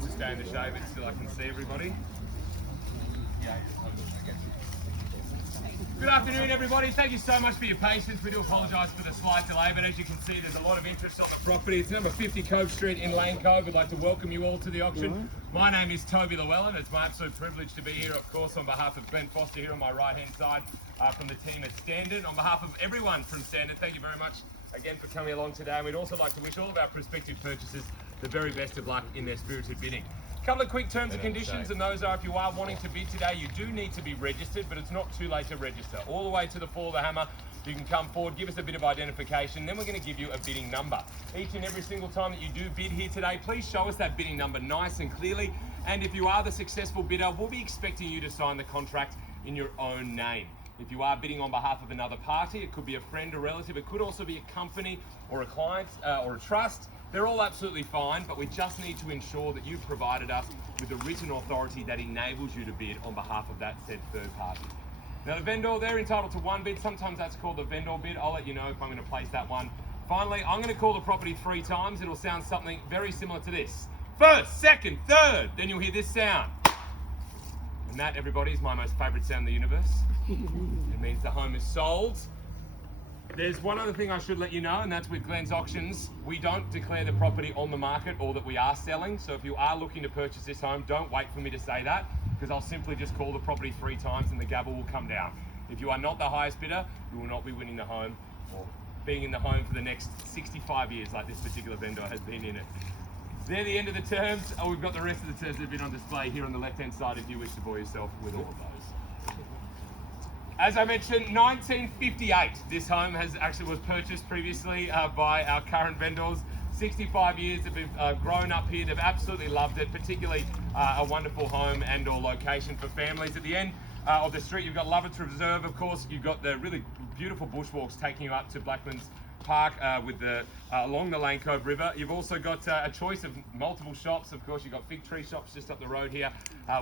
to stay in the shade, but still I can see everybody. Good afternoon, everybody. Thank you so much for your patience. We do apologise for the slight delay, but as you can see, there's a lot of interest on the property. It's number 50 Cove Street in Lane Cove. We'd like to welcome you all to the auction. My name is Toby Llewellyn. It's my absolute privilege to be here, of course, on behalf of Glenn Foster here on my right-hand side from the team at Standard. On behalf of everyone from Standard, thank you very much again for coming along today. And we'd also like to wish all of our prospective purchasers the very best of luck in their spirited bidding. A couple of quick terms and conditions, and those are, if you are wanting to bid today, you do need to be registered, but it's not too late to register. All the way to the Fall of the Hammer, you can come forward, give us a bit of identification, then we're going to give you a bidding number. Each and every single time that you do bid here today, please show us that bidding number nice and clearly, and if you are the successful bidder, we'll be expecting you to sign the contract in your own name. If you are bidding on behalf of another party, it could be a friend or relative, it could also be a company or a client or a trust. They're all absolutely fine, but we just need to ensure that you've provided us with a written authority that enables you to bid on behalf of that said third party. Now the vendor, they're entitled to one bid. Sometimes that's called the vendor bid. I'll let you know if I'm going to place that one. Finally, I'm going to call the property 3 times. It'll sound something very similar to this. First, second, third. Then you'll hear this sound. And that, everybody, is my most favourite sound in the universe. It means the home is sold. There's one other thing I should let you know, and that's with Glenn's Auctions. We don't declare the property on the market or that we are selling. So if you are looking to purchase this home, don't wait for me to say that, because I'll simply just call the property 3 times and the gavel will come down. If you are not the highest bidder, you will not be winning the home or being in the home for the next 65 years like this particular vendor has been in it. They're the end of the terms. We've got the rest of the terms that have been on display here on the left-hand side if you wish to bore yourself with all of those. As I mentioned, 1958, this home was purchased previously by our current vendors. 65 years they've grown up here, they've absolutely loved it, particularly a wonderful home and or location for families. At the end of the street, you've got Lovett Reserve, of course. You've got the really beautiful bushwalks taking you up to Blacklands Park along the Lane Cove River. You've also got a choice of multiple shops. Of course, you've got Fig Tree Shops just up the road here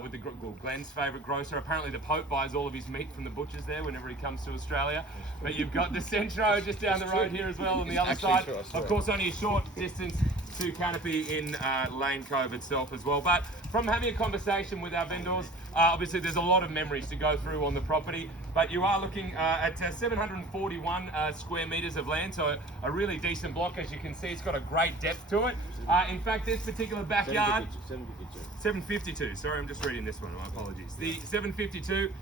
with Glenn's favourite grocer. Apparently the Pope buys all of his meat from the butchers there whenever he comes to Australia. But you've got the Centro just down the road here as well on the other side. Of course, only a short distance to Canopy in Lane Cove itself as well. But from having a conversation with our vendors, obviously there's a lot of memories to go through on the property, but you are looking at 741 square metres of land, so a really decent block. As you can see, it's got a great depth to it. In fact, this particular backyard, 752, sorry, I'm just reading this one, my apologies. The 752,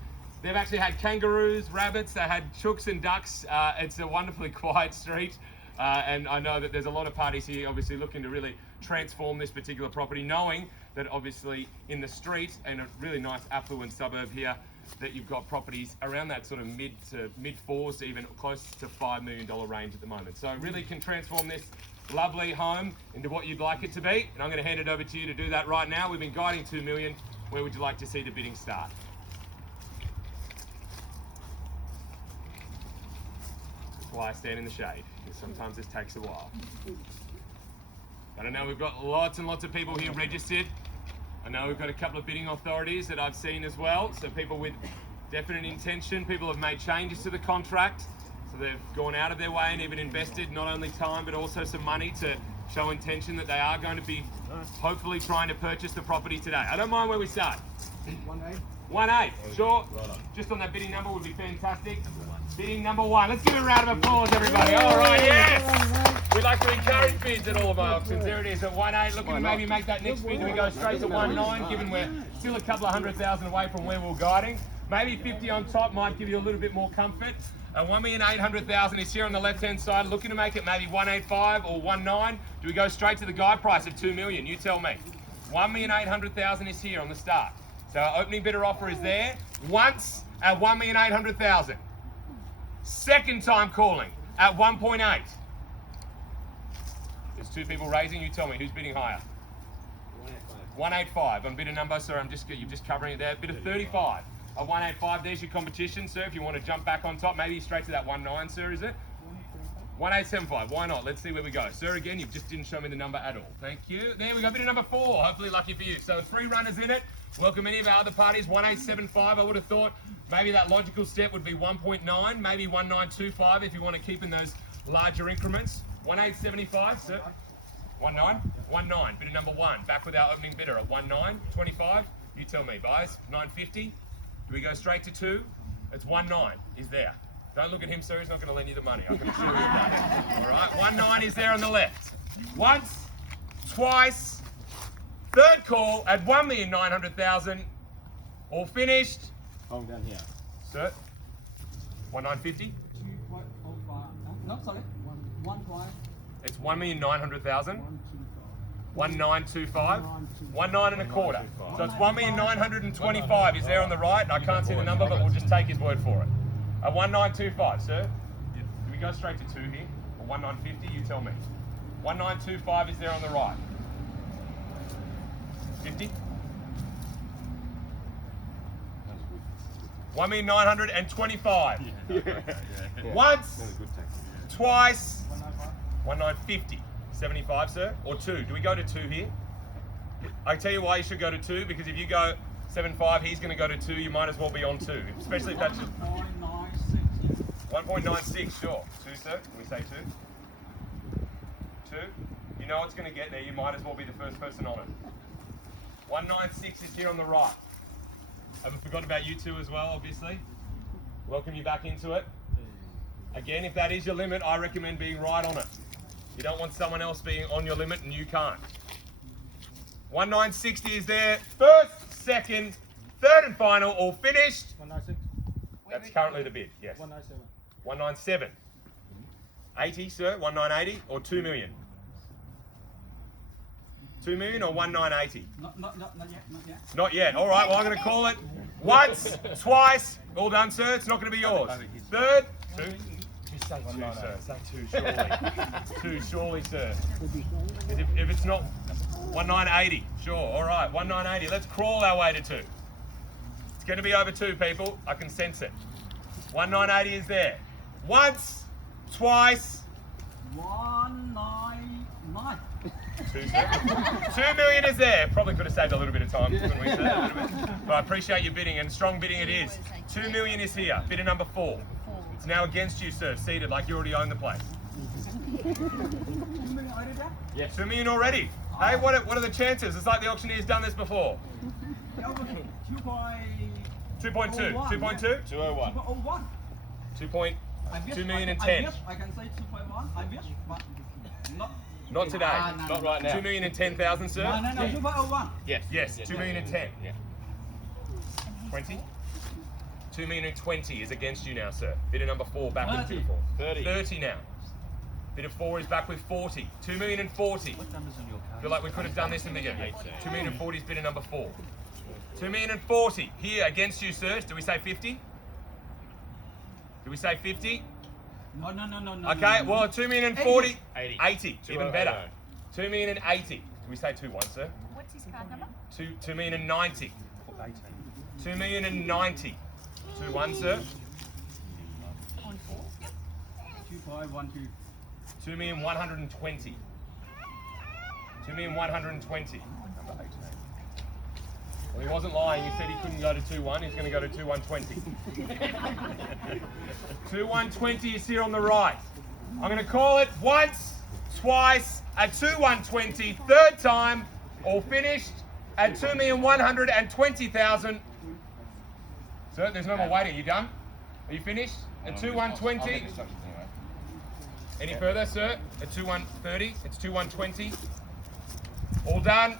they've actually had kangaroos, rabbits, they had chooks and ducks. It's a wonderfully quiet street. And I know that there's a lot of parties here obviously looking to really transform this particular property, knowing that obviously in the street and a really nice affluent suburb here, that you've got properties around that sort of mid 4s to even close to $5 million range at the moment. So really can transform this lovely home into what you'd like it to be. And I'm going to hand it over to you to do that right now. We've been guiding 2 million. Where would you like to see the bidding start? That's why I stand in the shade, because sometimes this takes a while. But I know we've got lots and lots of people here registered. I know we've got a couple of bidding authorities that I've seen as well. So people with definite intention, people have made changes to the contract. So they've gone out of their way and even invested not only time, but also some money to show intention that they are going to be hopefully trying to purchase the property today. I don't mind where we start. 1-8. 1-8, sure. Just on that bidding number would be fantastic. Bidding number 1. Let's give it a round of applause, everybody. All right, yes. We like to encourage bids at all of our auctions. There it is at 1-8. Looking to maybe make that next bid. Do we go straight to 1-9, given we're still a couple of 100,000 away from where we're guiding? Maybe 50 on top might give you a little bit more comfort. 1,800,000 is here on the left-hand side. Looking to make it maybe 185 or 19. Do we go straight to the guide price of 2 million? You tell me. 1,800,000 is here on the start. So our opening bidder offer is there. Once at 1,800,000. Second time calling at 1.8. There's 2 people raising. You tell me who's bidding higher. 185 on bidder number. Sorry, you're just covering it there. Bidder 35 at 185. There's your competition, sir. If you want to jump back on top, maybe straight to that 19, sir. Is it? 1875. Why not? Let's see where we go. Sir, again, you just didn't show me the number at all. Thank you. There we go. Bidder number 4. Hopefully lucky for you. So 3 runners in it. Welcome any of our other parties. 1875. I would have thought maybe that logical step would be 1.9, maybe 1925 if you want to keep in those larger increments. 1875, sir. 19? 19. Bidder number 1. Back with our opening bidder at 19. 25. You tell me, guys. 950. Do we go straight to 2? It's 19. He's there. Don't look at him, sir. He's not going to lend you the money. I can assure you that. All right. 19 is there on the left. Once, twice, third call at 1,900,000. All finished. Hold down here. Sir. 1950. No, sorry. 1.5. It's 1,900,000. 1925. 19 and a quarter. So it's 1,925 is there on the right. I can't see the number, but we'll just take his word for it. 1925, sir. Do we go straight to 2 here? Or 1950? You tell me. 1925 is there on the right. 50. 1,925. Once, twice, 1950. 75, sir, or 2. Do we go to 2 here? I tell you why you should go to 2, because if you go 75, he's going to go to 2. You might as well be on 2, especially if that's 1.96. Sure. 2, sir. Can we say 2? 2. You know it's going to get there. You might as well be the first person on it. 196 is here on the right. Haven't forgotten about you two as well, obviously. Welcome you back into it. Again, if that is your limit, I recommend being right on it. You don't want someone else being on your limit and you can't. 1960 is there. First, second, third and final, all finished. 196. That's currently the bid, yes. 197. 197. 80, sir, 1980 or 2 million? 2 million or 1980? Not yet. Not yet. Not yet. All right, well, I'm going to call it once, twice. All done, sir. It's not going to be yours. Third, 2. Say 2, sir. Say 2, surely. 2, surely, sir. If it's not 1980, sure. All right, 1980. Let's crawl our way to 2. It's going to be over 2, people. I can sense it. 1980 is there. Once, twice. 199. 2, sir. 2 million is there. Probably could have saved a little bit of time, couldn't we, sir? A little bit. But I appreciate your bidding, and strong bidding it is. 2 million is here. Bidder number 4. It's now against you, sir, seated like you already own the place. Yes. 2 million already. Hey, what are the chances? It's like the auctioneer's done this before. 2.2. 2.2. 2.2? 201. 2.01. 2 million and 10. I can say 2.1. I wish, but not. Not today. Not right now. 2 million and 10,000, sir? No, 2.01. Yes. Yes, 2 million and 10. Yeah. 20? 2 million and 20 is against you now, sir. Bidder number 4 back with 30. 2 4. 30. 30 now. Bidder 4 is back with 40. 2 million and 40. What numbers on your card? Feel like we could have done this in the game. 2 million and 40 is bidder number 4. 2 million and 40 here against you, sir. Do we say 50? Do we say 50? No. Okay, well, 2 million and 40. 80. 80, even better. 2 million and 80. Do we say 2-1, sir? What's his card number? 2 million and 90. 2 million and 90. 2-1, sir. On 4. 2.12. 2 million 120. 2 million 120. Well, he wasn't lying. He said he couldn't go to 2-1. He's going to go to 2-120. 2-120 is here on the right. I'm going to call it once, twice, at 2-120. Third time, all finished at 2,120,000. Sir, there's no more waiting. You done? Are you finished? At 2-120. Any further, sir? At 2-130. It's 2-120. All done.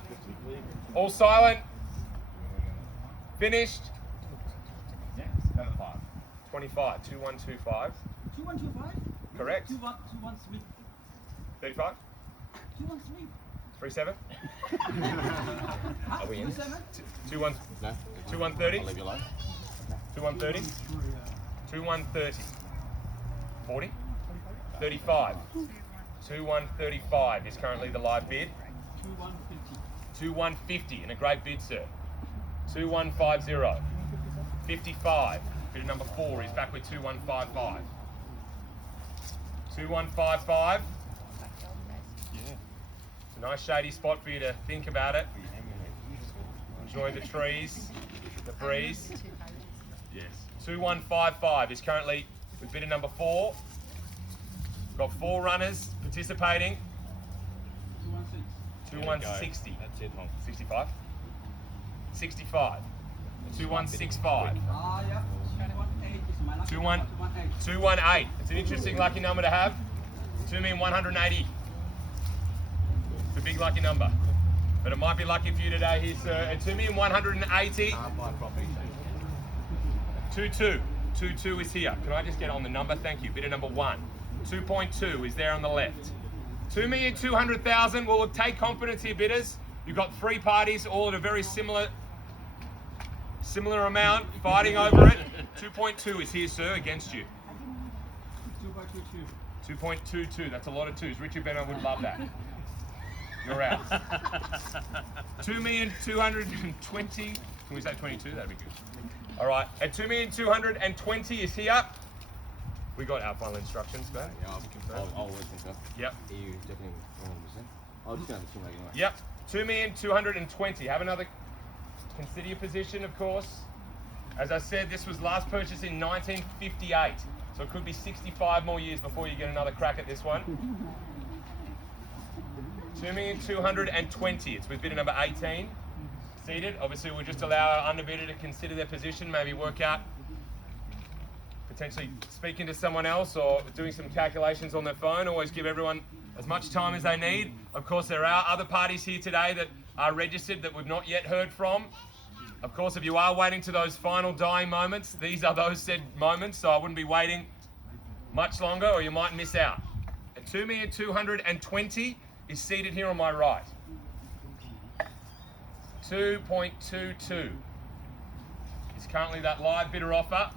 All silent. Finished. 25. 2-125. 2.125. Correct. 2.123. 35. 2.13. 37. Are we in? 2.7. 2-1. No. 2-130. I'll leave you alone. 2-130. 2-130. 40. 35. 2-135 is currently the live bid. 2.150. 2-150 and a great bid, sir. 2-150. 55. Bid number 4 is back with 2-155. 2-155. It's a nice shady spot for you to think about it. Enjoy the trees, the breeze. Yes. 2-155 is currently with bidder number 4. Got 4 runners participating. 2160. That's it, Hong. 65. 65. 2165. Ah, yeah. 218 is my lucky 21 number. 218. 218. It's an interesting lucky number to have. 2,180. It's a big lucky number. But it might be lucky for you today here, sir. At 2,180. Can't buy property. 22. 22 is here. Can I just get on the number? Thank you. Bidder number 1. 2.2 is there on the left. 2,200,000. Well, take confidence here, bidders. You've got 3 parties, all at a very similar amount, fighting over it. 2.2 is here, sir, against you. 2.22. 2.22. That's a lot of twos. Richard Benner would love that. You're out. 2,220,000. Can we say 22? That'd be good. All right. And 2,220,000 is here. We got our final instructions, man. Yeah, I'll always think so. Yep. EU definitely 100%. I'll just go to the anyway. Yep. 2,220,000. Have another. Consider your position, of course. As I said, this was last purchased in 1958, so it could be 65 more years before you get another crack at this one. 2,220,000. It's with bidder number 18. Seated. Obviously, we'll just allow our underbidder to consider their position, maybe work out potentially speaking to someone else or doing some calculations on their phone. Always give everyone as much time as they need. Of course, there are other parties here today that are registered that we've not yet heard from. Of course, if you are waiting to those final dying moments, these are those said moments, so I wouldn't be waiting much longer or you might miss out. At 2,220,000 is seated here on my right. 2.22 is currently that live bidder offer,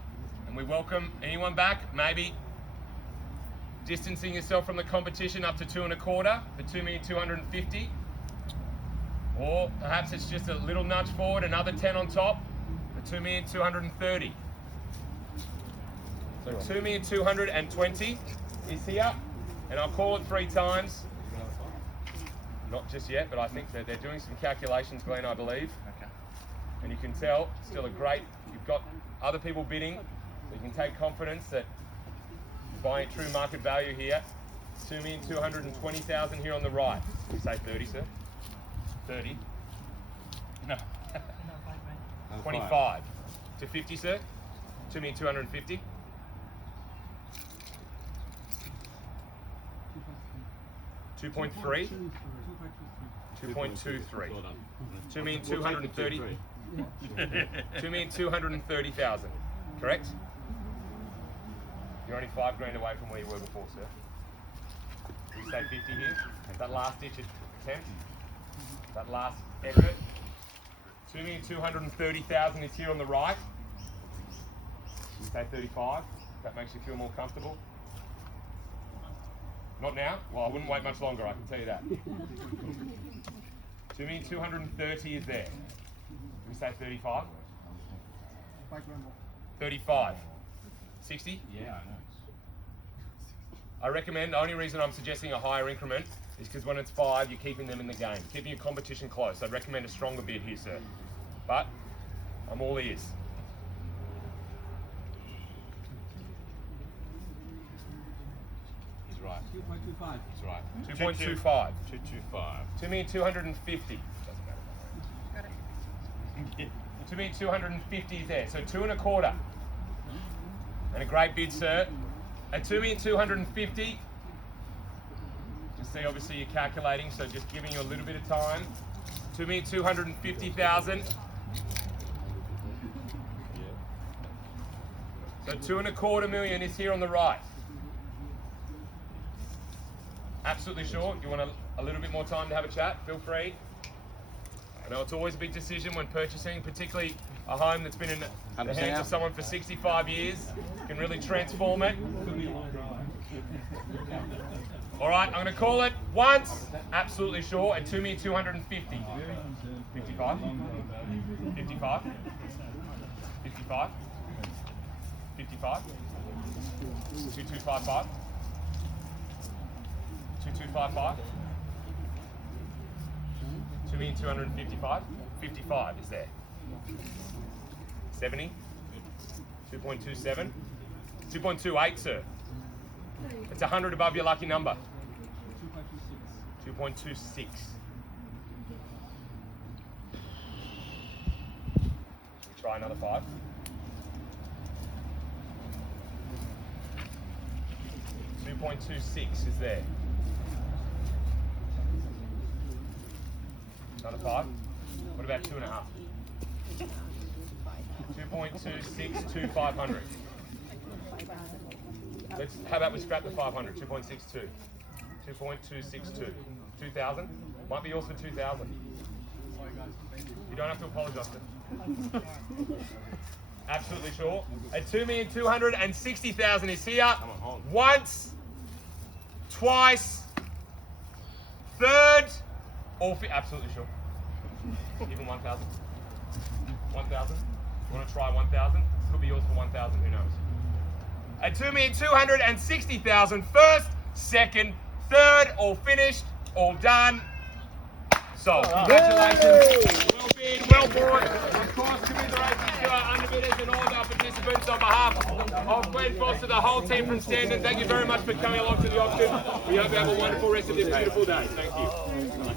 and we welcome anyone back, maybe distancing yourself from the competition up to 2.25 for 2,250,000. Or perhaps it's just a little nudge forward, another 10 on top for 2,230,000. So 2,220,000 is here, and I'll call it 3 times. Not just yet, but I think that they're doing some calculations, Glenn, I believe. Okay. And you can tell, still a great, you've got other people bidding, so you can take confidence that you're buying true market value here. 2,220,000 here on the right. We say 30, sir? 30. No. 25. To 50, sir? 2,250. 2.3. 2.23. Well done. 2,230. 2,230,000. Correct? You're only $5,000 away from where you were before, sir. We say 50 here. That last ditch attempt. That last effort. 2,230,000 is here on the right. We say 35. That makes you feel more comfortable. Not now? Well, I wouldn't wait much longer, I can tell you that. 2,230 is there. We say 35. 35. 60? Yeah, I know. I recommend, the only reason I'm suggesting a higher increment is because when it's 5, you're keeping them in the game, keeping your competition close. I'd recommend a stronger bid here, sir. But I'm all ears. He's right. 2.25. He's right. 2.25. 225. 2,250. Got it. 2,250 is there. So 2.25. And a great bid, sir. At 2,250. Just see, obviously, you're calculating, so just giving you a little bit of time. 2,250,000. So 2.25 million is here on the right. Absolutely sure. You want a little bit more time to have a chat? Feel free. I know it's always a big decision when purchasing, particularly a home that's been in the hands of someone for 65 years. Can really transform it. All right, I'm going to call it once. Absolutely sure at 2,250. 55. 55. 55. 55. 2255. 2255. 2,255. 55 is there. 70. 2.27. 2.28, sir. It's 100 above your lucky number. 2.26. Try another 5. $2.26 is there. Another 5. What about 2.5? 2.26, 2,500. How about we scrap the 500? 2.62. 2.262. 2,000. Might be yours for 2,000. You don't have to apologise. Absolutely sure. At 2,260,000 is here. Come on, hold. Once, twice, third, or absolutely sure. Even 1,000. 1,000. You want to try 1,000? This could be yours for 1,000. Who knows? At 2,260,000, first, second, third, all finished, all done. So, congratulations. Well bid, well bought. Of course, commiserations to our underbidders and all of our participants on behalf of Glenn Foster, the whole team from Standon. Thank you very much for coming along to the auction. We hope you have a wonderful rest of this beautiful day. Thank you.